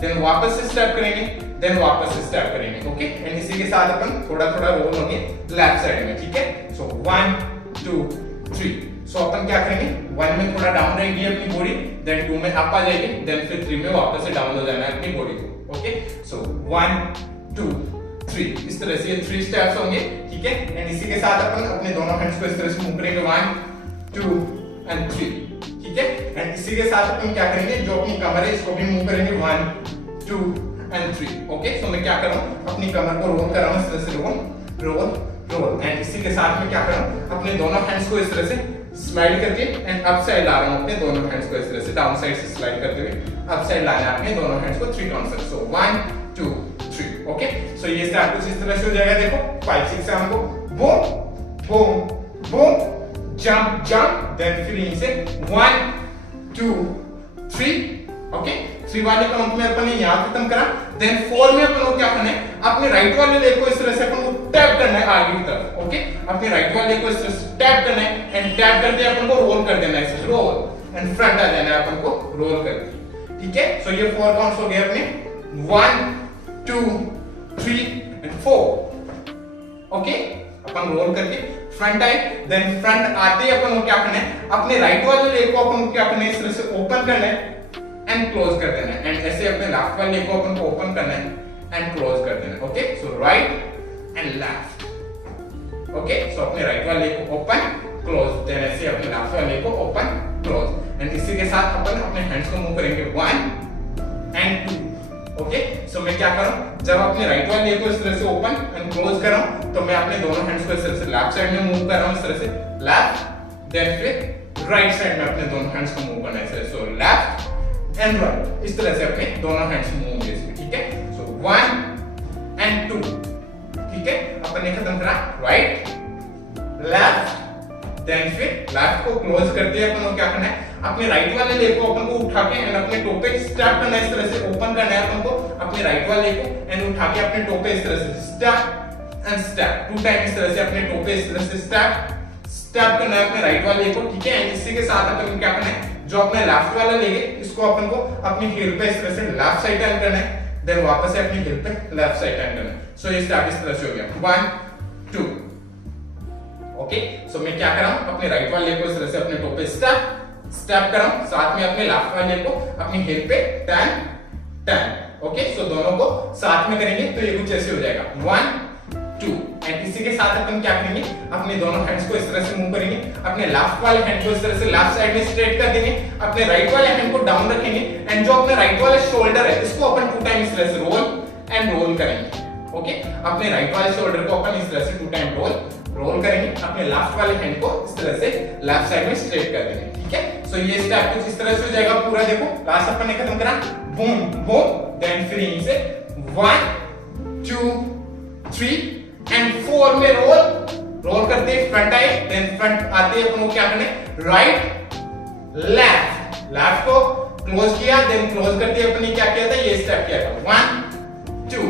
देन वापस से स्टेप करेंगे, देन वापस से स्टेप करेंगे। ओके एंड इसी के साथ अपन थोड़ा रोल होंगे लेफ्ट साइड में। ठीक है सो 1 2 3। सो अपन क्या करेंगे, 1 में थोड़ा डाउन रहेगी अपनी बॉडी, देन 2 में अप आ जाएगी, देन फिर 3 में वापस से डाउन हो जाना है अपनी बॉडी को। ओके सो 1 2 3 इस तरह से ये 3 स्टेप्स होंगे। ठीक है एंड इसी के साथ अपन अपने दोनों हैंड्स को इस तरह से मूव करेंगे 1 2 एंड 3। ठीक है एंड इसी के साथ अपन क्या करेंगे, जो अपनी कमर है इसको भी मूव करेंगे 1 2 एंड 3। ओके सो मैं क्या कर रहा हूं, अपनी कमर को रोल कर रहा हूं इस तरह से, रोल एंड इसी के साथ में क्या कर रहा हूं, अपने दोनों हैंड्स को इस तरह से स्लाइड करके एंड अप साइड ला रहा हूं, अपने दोनों हैंड्स को इस तरह से डाउन साइड से स्लाइड करते हुए अप साइड लाना है अपने दोनों हैंड्स को 3 काउंट्स तक। सो 1 2 3। ओके सो ये स्टेप कुछ इस तरह से हो जाएगा, देखो 5 6 7 को boom boom boom jump, then फिर यहीं से 1 2 3। ओके 3 वाले काउंट में अपन ने यहां खत्म करा, देन 4 में अपन को क्या करना है, अपने राइट वाले लेग को इस तरह से अपन को टैप करना है आगे की तरफ। ओके अपने राइट वाले लेग को इस तरह से टैप करना है एंड टैप करते अपन को रोल कर देना है, रोल एंड फ्रंट आ जाना है अपन को रोल करके। ठीक है सो ये 4 काउंट्स हो गए अपने 1 2 3 एंड 4। ओके अपन रोल करके फ्रंट आए, देन फ्रंट आते ही अपन को क्या करना है, अपने राइट वाले लेग को अपन को क्या करना है, इस तरह से ओपन करना है एंड क्लोज कर देना है, एंड ऐसे अपने लेफ्ट वाले लेग को अपन को ओपन करना है एंड क्लोज कर देना है। Okay so right and left. Okay so अपने राइट वाले लेग को ओपन क्लोज, देन ऐसे अपने लेफ्ट वाले लेग को ओपन क्लोज, एंड इसी के साथ अपन अपने हैंड्स को मूव करेंगे 1 एंड 2। ओके सो मैं क्या कर रहा हूं, जब अपने राइट वाले लेग को इस तरह से ओपन एंड क्लोज कर रहा हूं, तो मैं अपने दोनों हैंड्स को इस तरह से लेफ्ट साइड में मूव कर रहा हूं, इस तरह से लेफ्ट, देन फिर राइट साइड में अपने दोनों हैंड्स को मूव करना है इस तरह से, सो लेफ्ट एंड राइट इस तरह से अपने दोनों हैंड्स मूव होंगे। ठीक है सो 1 एंड 2। ठीक है अपन ने खत्म करा राइट लेफ्ट, देन फिर लेफ्ट को क्लोज करते हैं अपन को क्या करना है, अपने राइट वाले लेग को अपन को उठा के एंड अपने टो पे स्टेप करना है, इस तरह से ओपन करना है अपन को अपने राइट वाले लेग को एंड उठा के अपने टो पे इस तरह से स्टेप एंड स्टेप 2 टाइम इस तरह से अपने टो पे इस तरह से स्टेप करना है अपने राइट वाले लेग को। ठीक है एंड इसी के साथ अपन क्या करना है, जो अपने लेफ्ट वाला लेग है इसको अपन को अपनी हील पे इस तरह से लेफ्ट साइड टर्न करना है, देन वापस से अपनी हील पे लेफ्ट साइड टर्न करना है। सो ये स्टेप इस तरह से हो गया 1 2। ओके सो मैं क्या कर रहा हूं, अपने राइट वाले लेग को इस तरह से अपने टो पे स्टेप कर रहा हूं, साथ में अपने लेफ्ट वाले लेग को अपनी हील पे टर्न। ओके सो दोनों को साथ में करेंगे तो ये कुछ ऐसे हो जाएगा 1 2। एंड इसी के साथ अपन क्या करेंगे, अपने दोनों हैंड्स को इस तरह से मूव करेंगे, अपने लेफ्ट वाले हैंड को इस तरह से लेफ्ट साइड में स्ट्रेट कर देंगे, अपने राइट वाले हैंड को डाउन रखेंगे एंड जो अपने राइट वाला शोल्डर है इसको अपन 2 टाइम इस तरह से रोल एंड रोल करेंगे। ओके, अपने राइट वाले शोल्डर को अपन इस तरह से 2 टाइम रोल करेंगे, अपने लेफ्ट वाले हैंड को इस तरह से लेफ्ट साइड में स्ट्रेट कर देंगे। ठीक है, सो ये स्टेप कुछ इस तरह से हो जाएगा पूरा। देखो लास्ट अपन ने खत्म करा, बूम बूम, देन फिर यहीं से 1 2 3 एंड 4 में रोल करते हैं, फ्रंट आए, देन फ्रंट आते हैं अपन को क्या करना है, राइट लेफ्ट को क्लोज किया, देन क्लोज करते हैं अपन ने क्या किया था, ये स्टेप किया था 1 2।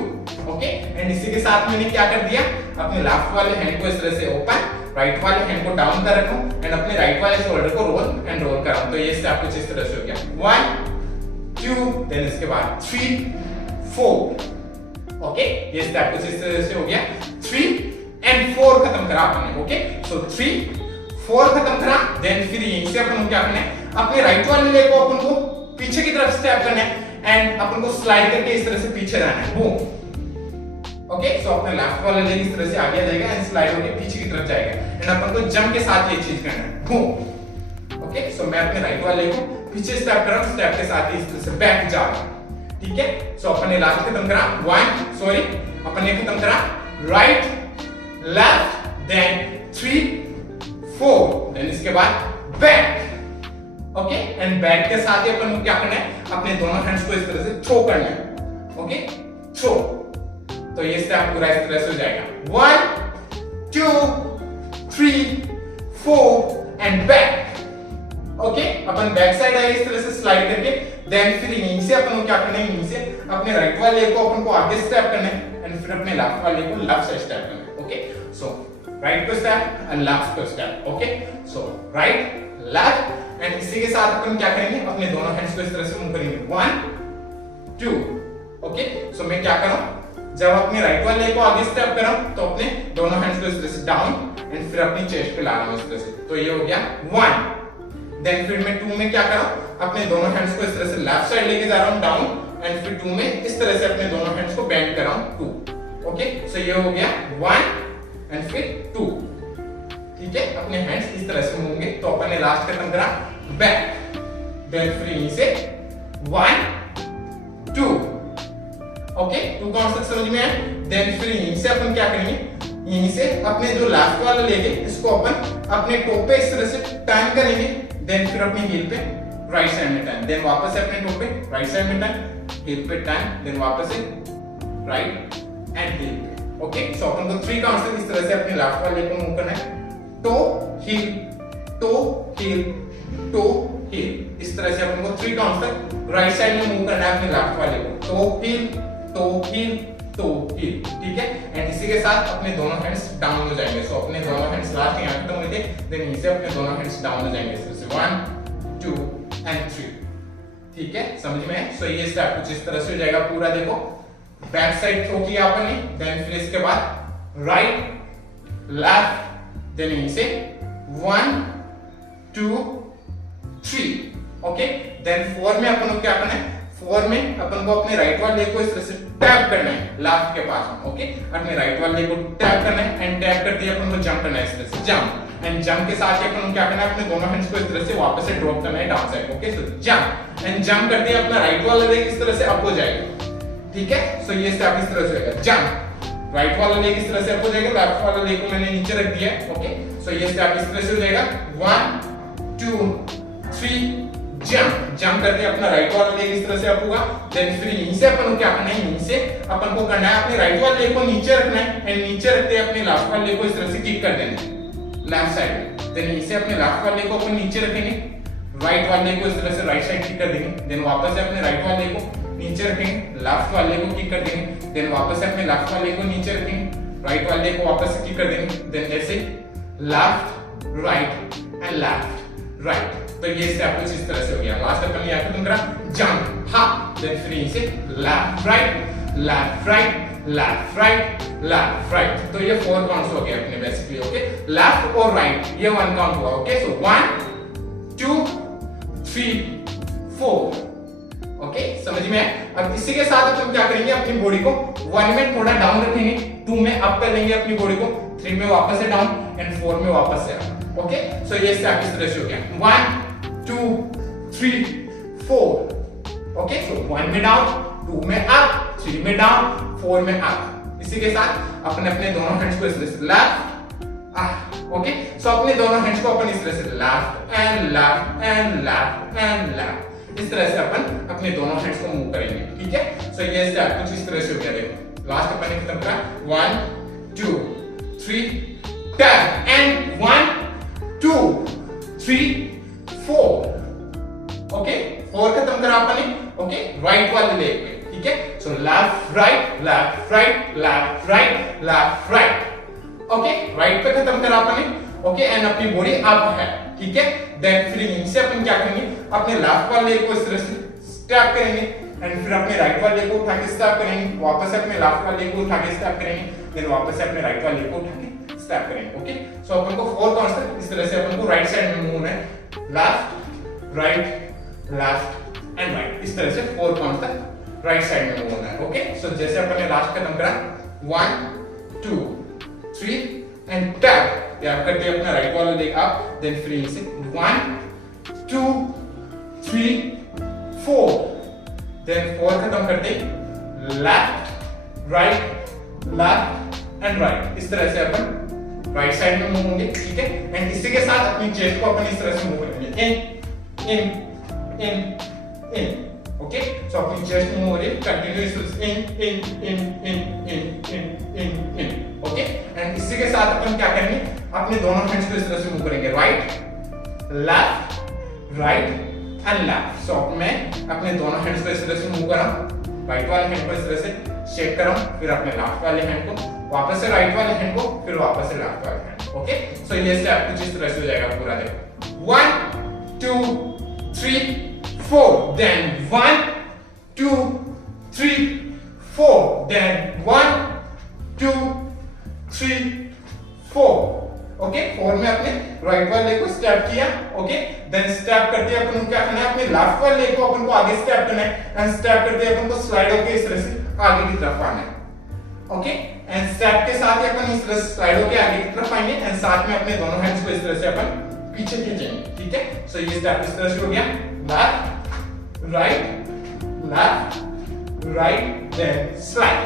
ओके, एंड इसी के साथ मैंने क्या कर दिया, अपने लेफ्ट वाले हैंड को इस तरह से ओपन, राइट वाले हैंड को डाउन कर रखा हूं एंड अपने राइट वाले शोल्डर को रोल कर रहा हूं। तो ये स्टेप कुछ इस तरह से हो गया 1 2, देन इसके बाद 3 4। ओके, ये स्टेप कुछ इस तरह से हो गया, 3 एंड 4 खत्म करा आपने। ओके, सो 3 4 खत्म करा, देन फिर यहीं से अपन को क्या करना है, अपने राइट वाले लेग को अपन को पीछे की तरफ स्टेप करना है एंड अपन को स्लाइड करके इस तरह से पीछे जाना है, बूम। ओके, सो अपने लेफ्ट वाला लेग इस तरह से आगे जाएगा एंड स्लाइड होके पीछे की तरफ जाएगा एंड अपन को जंप के साथ ये चीज करना है, बूम। ओके, सो मैं अपने राइट वाले को पीछे स्टेप कर रहा हूं, स्टेप के साथ ही इस तरह से बैक जा रहा हूं। ठीक है, सो अपन ने लास्ट खत्म करा, अपन ने खत्म करा राइट लेफ्ट, देन 3 4, देन इसके बाद बैक। ओके, एंड बैक के साथ ही अपन को क्या करना है, अपने दोनों हैंड्स को इस तरह से थ्रो करना है। Okay, throw. तो ये स्टेप पूरा इस तरह से हो जाएगा 1 2 3 4 and back. Okay, upon back side आए इस तरह से स्लाइड करके, देन फिर यहीं से अपन को क्या करना है, यहीं से अपने राइट वाले लेग को अपन को आगे स्टेप करना है एंड फिर अपने लेफ्ट वाले को लेफ्ट साइड स्टेप करना है। ओके, सो राइट को स्टेप एंड लेफ्ट को step. Okay, so right left and इसी के साथ अपन क्या करेंगे, अपने दोनों हैंड्स को इस तरह से मूव करेंगे 1 2। ओके, सो मैं क्या कर रहा हूं, जब अपने राइट वाले को आगे स्टेप कर रहा हूं तो अपने दोनों हैंड्स को इस तरह से डाउन एंड फिर अपनी चेस्ट पे ला रहा हूं इस तरह से। तो ये हो गया 1, देन फिर मैं 2 में क्या कर रहा हूं, अपने दोनों हैंड्स को इस तरह से लेफ्ट साइड लेके जा रहा हूं डाउन एंड फिर 2 में इस तरह से अपने दोनों हैंड्स को बेंड कर रहा हूं 2। ओके, सो ये हो गया 1 एंड फिर 2। ठीक है, अपने हैंड्स इस तरह से होंगे। तो अपन ने लास्ट खत्म करा बैक, देन फिर यहीं से 1 2। ओके, 2 कॉन्सेप्ट समझ में आए। देन फिर यहीं से अपन क्या करेंगे, यहीं से अपने जो लेफ्ट वाला लेग है इसको अपन अपने टो पे इस तरह से टर्न करेंगे, देन फिर अपनी हील पे राइट साइड में टर्न, देन वापस से अपने टो पे राइट साइड में टर्न, हील पे टर्न, देन वापस से राइट एंड हील पे। ओके, सो अपन को 3 कॉन्सेप्ट इस तरह से अपने लेफ्ट वाले को मूव करना है, toe heel toe heel toe heel, इस तरह से अपन को 3 कॉन्सेप्ट राइट साइड में मूव करना है अपने लेफ्ट वाले को, toe heel toe heel toe heel. ठीक है, एंड इसी के साथ अपने दोनों हैंड्स डाउन हो जाएंगे। सो अपने दोनों हैंड्स लास्ट यहां खत्म हुए थे, देन यहीं से अपने दोनों हैंड्स डाउन हो जाएंगे इस तरह से 1 2 एंड 3। ठीक है, समझ में? सो ये स्टेप कुछ इस तरह से हो जाएगा पूरा। देखो बैक साइड थ्रो किया आपने, देन फिर इसके बाद राइट लेफ्ट, देन यहीं से 1 2 3। ओके, देन 4 में अपन को क्या करना है, 4 में अपन को अपने राइट वाले को इस तरह से टैप करना है लेफ्ट के पास। ओके, अपने राइट वाले को टैप करना है एंड टैप करते ही अपन को जंप करना है इस तरह से, जंप एंड जंप के साथ ही अपन को क्या करना है, अपने दोनों हैंड्स को इस तरह से वापस से ड्रॉप करना है down side. Okay, so jump and jump करते ही अपना राइट वाला लेग इस तरह से अप हो जाएगा। ठीक है, सो ये स्टेप इस तरह से होगा, जंप राइट वाला लेग इस तरह से अप हो जाएगा, लेफ्ट वाला लेग को मैंने नीचे रख दिया है। ओके, सो ये स्टेप इस तरह से हो जाएगा 1 2 3 जंप। जंप करके अपना राइट वाला लेग इस तरह से अप होगा, देन फिर यहीं से अपन को क्या करना है, यहीं से अपन को करना है अपने राइट वाले लेग को नीचे रखना है एंड नीचे रखते अपने लेफ्ट वाले लेग को इस तरह से किक कर देना है लेफ्ट साइड में, देन यहीं से अपने लेफ्ट वाले लेग को अपन नीचे रखेंगे, राइट वाले लेग को इस तरह से राइट साइड किक कर देंगे, देन वापस से अपने राइट वाले लेग को नीचे रखेंगे, लेफ्ट वाले लेग को किक कर देंगे, देन वापस से अपने लेफ्ट वाले लेग को नीचे रखेंगे, राइट वाले लेग को वापस से किक कर देंगे, देन ऐसे left right and left right. तो ये स्टेप कुछ इस तरह से हो गया। लास्ट अपन यहाँ खत्म करा, जंप हा, देन फिर यहीं से left right left right left right left right. तो ये 4 काउंट्स हो गए अपने बेसिकली। ओके, लेफ्ट और राइट ये 1 काउंट हुआ। Okay, so 1 2 3 4। ओके, समझ में आया? अब इसी के साथ अपन क्या करेंगे, अपनी बॉडी को 1 में थोड़ा डाउन रखेंगे, 2 में अप कर लेंगे अपनी बॉडी को, 3 में वापस से डाउन एंड 4 में वापस से अप। ओके, सो ये स्टेप इस तरह से हो गया 1 2 3 4। ओके, सो 1 में डाउन, 2 2 में अप, 3 में डाउन, 4 में अप। इसी के साथ अपने अपने दोनों हैंड्स को इस तरह से लेफ्ट, ओके। सो अपने दोनों हैंड्स को अपन इस तरह से left and left and left and left, इस तरह से अपन अपने दोनों हैंड्स को मूव करेंगे, ठीक है। सो ये स्टेप कुछ इस तरह से हो गया। देखो लास्ट अपन ने खत्म करा, 1 2 3 टैप एंड 1 2 3 4, ओके। 4 खत्म करा अपन ने, ओके, राइट वाले लेग में, ठीक है। So left right left right left right left right, okay. Right पे खत्म करा अपन ने, ओके, एंड अपनी बॉडी अप है, ठीक है। देन फिर यहीं से अपन क्या करेंगे, अपने लेफ्ट वाले लेग को इस तरह से स्टेप करेंगे एंड फिर अपने राइट वाले लेग को उठा के स्टेप करेंगे, वापस से अपने लेफ्ट वाले लेग को उठा के स्टेप करेंगे, देन वापस से अपने राइट वाले लेग को उठा के स्टेप करेंगे, ओके। सो अपन को 4 काउंट्स इस तरह से अपन को राइट साइड में मूव है, left right left and right, इस तरह से 4 काउंट तक राइट साइड में मूव होना है, ओके। सो जैसे अपन ने लास्ट खत्म करा, 1 2 3 एंड टैप, या करते अपना राइट वाला लेग अप, देन फ्री से 1 2 3 4, देन 4 खत्म करते left right left and right, इस तरह से अपन राइट साइड में मूव होंगे, ठीक है। एंड इसी के साथ अपनी चेस्ट को अपन इस तरह से मूव करेंगे, इन इन इन, ओके। सो अपनी चेस्ट मूव हो रही है कंटिन्यूअस, इन, ओके। एंड इसी के साथ अपन क्या करेंगे, अपने दोनों हैंड्स को इस तरह से मूव करेंगे, right left right and left. So मैं अपने दोनों हैंड्स को इस तरह से मूव करा, राइट वाले हैंड को इस तरह से शेक करा, फिर अपने लेफ्ट वाले हैंड को वापस से राइट वाले हैंड को, फिर वापस से लेफ्ट वाले हैंड, ओके। सो ये स्टेप कुछ इस तरह से हो जाएगा पूरा। देखो 1 2 3 4, then 1 2 3 4, then 1 2 3 4, ओके। 4 में अपने राइट वाले लेग को स्टेप किया, ओके। देन स्टेप करते अपन को क्या करना है, अपने लेफ्ट वाले लेग को अपन को आगे स्टेप करना है एंड स्टेप करते अपन को स्लाइड होके इस तरह से आगे की तरफ आना है, ओके। एंड स्टेप के साथ ही अपन इस तरह से स्लाइड होके आगे की तरफ आएंगे एंड साथ में अपने दोनों हैंड्स को इस तरह से अपन पीछे खींचेंगे, ठीक है। सो ये स्टेप इस तरह से हो गया, left right then slide,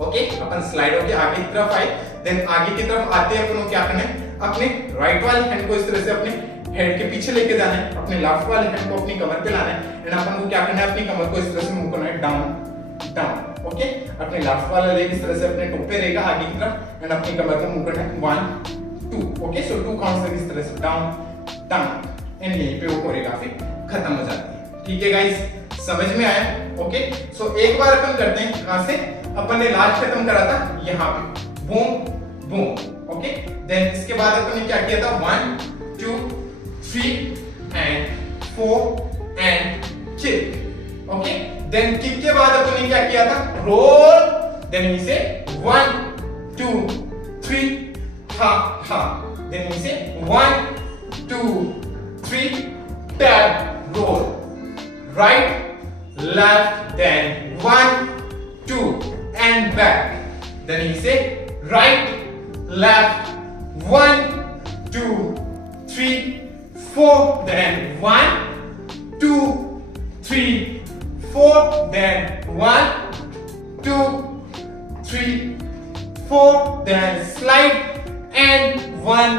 okay. अपन स्लाइड होके आगे की तरफ आए, देन आगे की तरफ आते हैं अपन को क्या करना है, अपने राइट वाले हैंड को इस तरह से अपने हेड के पीछे लेके जाना है, अपने लेफ्ट वाले हैंड को अपनी कमर पे लाना है एंड अपन को क्या करना है, अपनी कमर को इस तरह से मूव करना है डाउन डाउन, ओके। अपने लेफ्ट वाला लेग इस तरह से अपने टॉप पे रहेगा आगे की तरफ एंड अपनी कमर को मूव करना है 1 2, ओके। सो 2 काउंट्स तक इस तरह से डाउन डाउन एंड यहीं पे वो कोरियोग्राफी खत्म हो जाती है, ठीक है गाइस। समझ में आया, ओके। सो एक बार अपन करते हैं, कहां से अपन ने लास्ट खत्म करा था, यहाँ पे बूम बूम, ओके। देन इसके बाद अपन ने क्या किया था, 1 2 3 and 4 and kick, okay. Then kick के बाद अपन ने क्या किया था, रोल, देन इसे 1 2 3 हा हा, देन इसे 1 2 3 tap roll, right left, then 1 2 and back, then he say right left 1 2 3 4, then 1 2 3 4, then 1 2 3 4, then slide and 1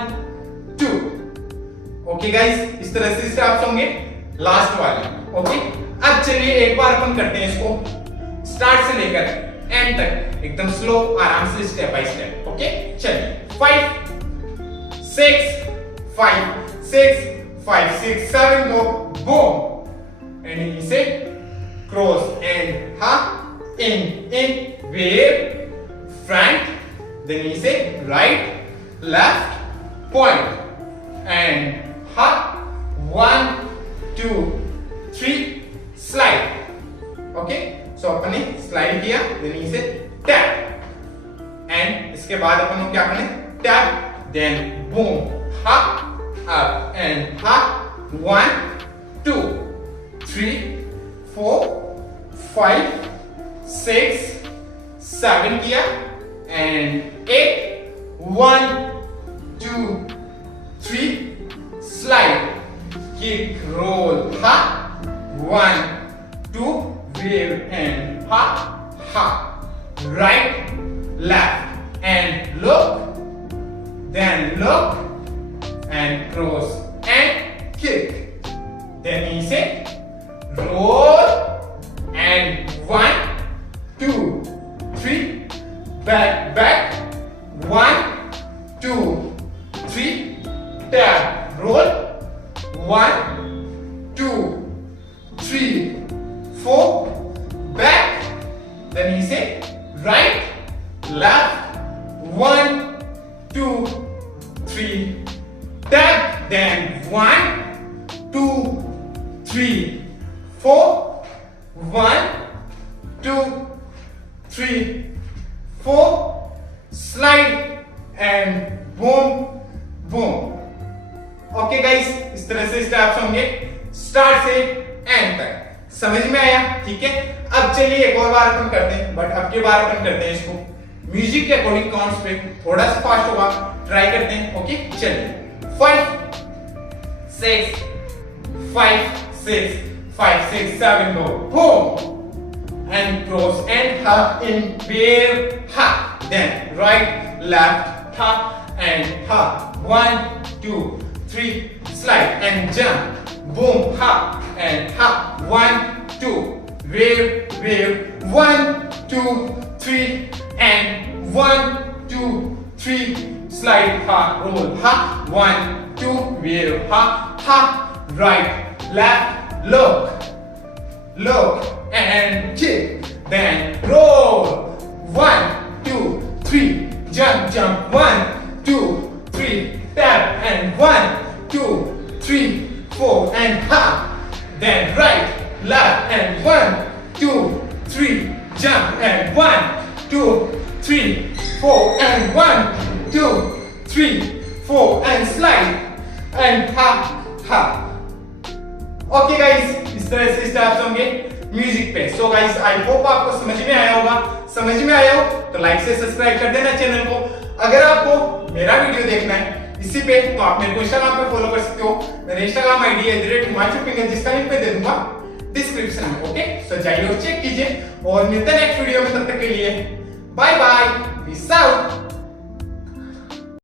2, okay guys. इस तरह से स्टेप्स होंगे लास्ट वाले, ओके। अब चलिए एक बार अपन करते हैं इसको स्टार्ट से लेकर एंड तक, एकदम स्लो आराम से स्टेप बाय स्टेप, ओके। चलिए 5 6 7 go boom and he say cross and ha in wave front, then he say right left point and ha 1 2 3 slide, okay. सो अपन ने स्लाइड किया, देन इसे टैप एंड इसके बाद अपन को क्या करना है, टैप देन बूम हा अप एंड हा 1 2 3 4 5 6 7 किया एंड 8 1 2 3 स्लाइड किक रोल हा 1 2 wave and ha ha. Right, left and look, then look and cross and kick. Then he said roll and 1, 2, 3, back, back, 1, 2, 3, tap, roll, 1, 2, 3, 4, back. Then he said right, left, 1, 2, 3, tap. Then 1, 2, 3, 4, 1, 2, 3, 4, slide and boom, boom. Okay guys, इस तरह से steps होंगे start से and तक। समझ में आया? ठीक है। अब चलिए एक और बार अपन करते हैं, बट अब की बार अपन करते हैं इसको म्यूजिक के अकॉर्डिंग काउंट्स पे, थोड़ा सा फास्ट होगा, ट्राई करते हैं। ओके चलिए 5 6 5 6 5 6 7 go boom and cross and ha in wave ha, then right left ha and ha, 1 2 3 slide and jump boom ha and ha, 1 2 wave wave 1 2 3 and 1 2 3 slide ha roll ha, 1 2 wave ha ha, right left look and kick, then roll, 1 2 3 jump jump, 1 2 3 tap and 1 2 3 4 and ha, then right left and 1 2 3 jump and 1 2 3 4 and 1 2 3 4 and slide and ha ha. Okay guys, इस तरह से steps होंगे music पे। So guys I hope आपको समझ में आया होगा। समझ में आया हो तो लाइक से सब्सक्राइब कर देना चैनल को। अगर आपको मेरा वीडियो देखना है इसी पे तो आप मेरे को इंस्टाग्राम पे फॉलो कर सकते हो। मेरा इंस्टाग्राम आईडी है @himanshu, जिसका लिंक पे दे दूंगा डिस्क्रिप्शन में। ओके सो जाइए और चेक कीजिए और मिलते हैं नेक्स्ट वीडियो में। तब तक के लिए बाय बाय, पीस आउट।